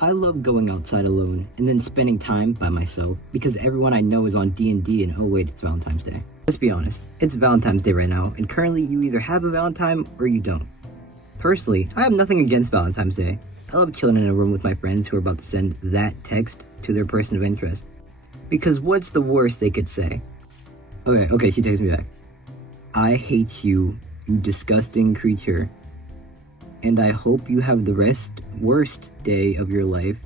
I love going outside alone and then spending time by myself because everyone I know is on D&D and oh wait, it's Valentine's Day. Let's be honest, it's Valentine's Day right now and currently you either have a Valentine or you don't. Personally, I have nothing against Valentine's Day. I love chilling in a room with my friends who are about to send that text to their person of interest. Because what's the worst they could say? Okay, she takes me back. I hate you, you disgusting creature. And I hope you have the worst day of your life.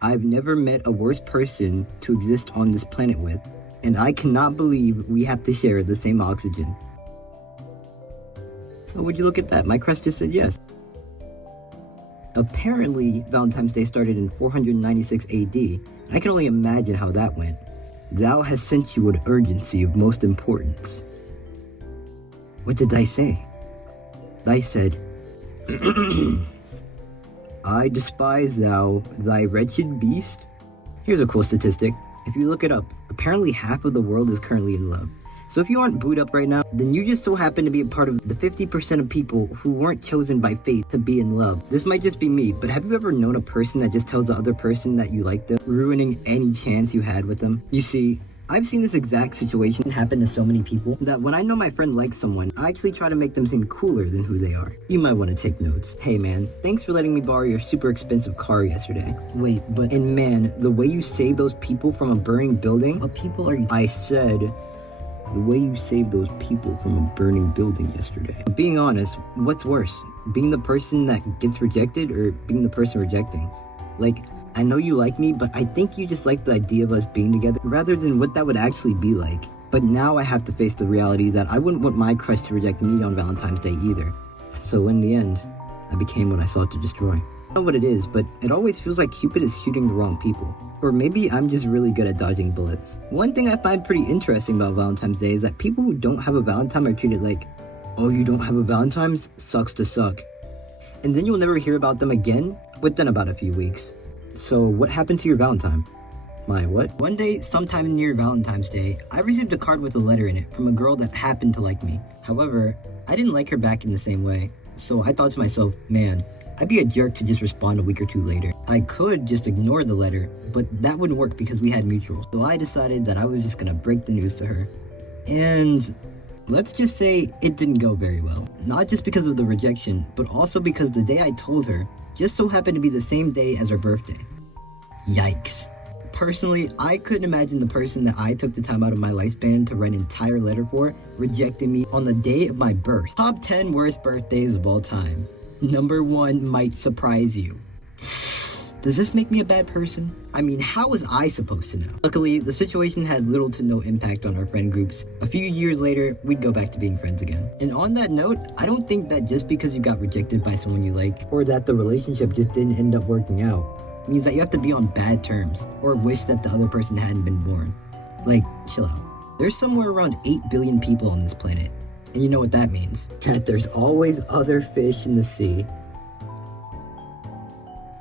I've never met a worse person to exist on this planet with, and I cannot believe we have to share the same oxygen. Oh, would you look at that? My crush just said yes. Apparently, Valentine's Day started in 496 AD. I can only imagine how that went. Thou hast sent you with urgency of most importance. What did I say? I said, I despise thou, thy wretched beast. Here's a cool statistic. If you look it up, apparently half of the world is currently in love. So if you aren't booed up right now, then you just so happen to be a part of the 50% of people who weren't chosen by fate to be in love. This might just be me, but have you ever known a person that just tells the other person that you like them, ruining any chance you had with them? You see, I've seen this exact situation happen to so many people that when I know my friend likes someone, I actually try to make them seem cooler than who they are. You might want to take notes. Hey man, thanks for letting me borrow your super expensive car yesterday. Wait, and man, the way you saved those people from a burning building? What people are you? I said, the way you saved those people from a burning building yesterday. But being honest, what's worse? Being the person that gets rejected or being the person rejecting? Like, I know you like me, but I think you just like the idea of us being together rather than what that would actually be like. But now I have to face the reality that I wouldn't want my crush to reject me on Valentine's Day either. So in the end, I became what I sought to destroy. I don't know what it is, but it always feels like Cupid is shooting the wrong people. Or maybe I'm just really good at dodging bullets. One thing I find pretty interesting about Valentine's Day is that people who don't have a Valentine are treated like, oh, you don't have a Valentine's? Sucks to suck. And then you'll never hear about them again within about a few weeks. So what happened to your Valentine? My what? One day, sometime near Valentine's Day, I received a card with a letter in it from a girl that happened to like me. However, I didn't like her back in the same way. So I thought to myself, man, I'd be a jerk to just respond a week or two later. I could just ignore the letter, but that wouldn't work because we had mutuals. So I decided that I was just gonna break the news to her. And let's just say it didn't go very well. Not just because of the rejection, but also because the day I told her just so happened to be the same day as her birthday. Yikes. Personally, I couldn't imagine the person that I took the time out of my lifespan to write an entire letter for rejecting me on the day of my birth. Top 10 worst birthdays of all time. Number 1 might surprise you. Does this make me a bad person? I mean, how was I supposed to know? Luckily, the situation had little to no impact on our friend groups. A few years later, we'd go back to being friends again. And on that note, I don't think that just because you got rejected by someone you like, or that the relationship just didn't end up working out, means that you have to be on bad terms, or wish that the other person hadn't been born. Like, chill out. There's somewhere around 8 billion people on this planet. And you know what that means? That there's always other fish in the sea.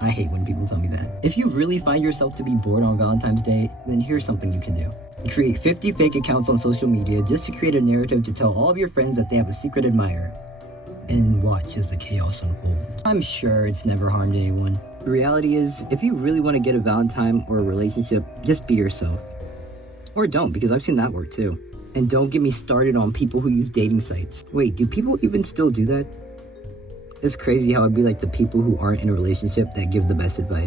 I hate when people tell me that. If you really find yourself to be bored on Valentine's Day, then here's something you can do. Create 50 fake accounts on social media just to create a narrative to tell all of your friends that they have a secret admirer. And watch as the chaos unfolds. I'm sure it's never harmed anyone. The reality is, if you really want to get a Valentine or a relationship, just be yourself. Or don't, because I've seen that work too. And don't get me started on people who use dating sites. Wait, do people even still do that? It's crazy how it'd be like the people who aren't in a relationship that give the best advice.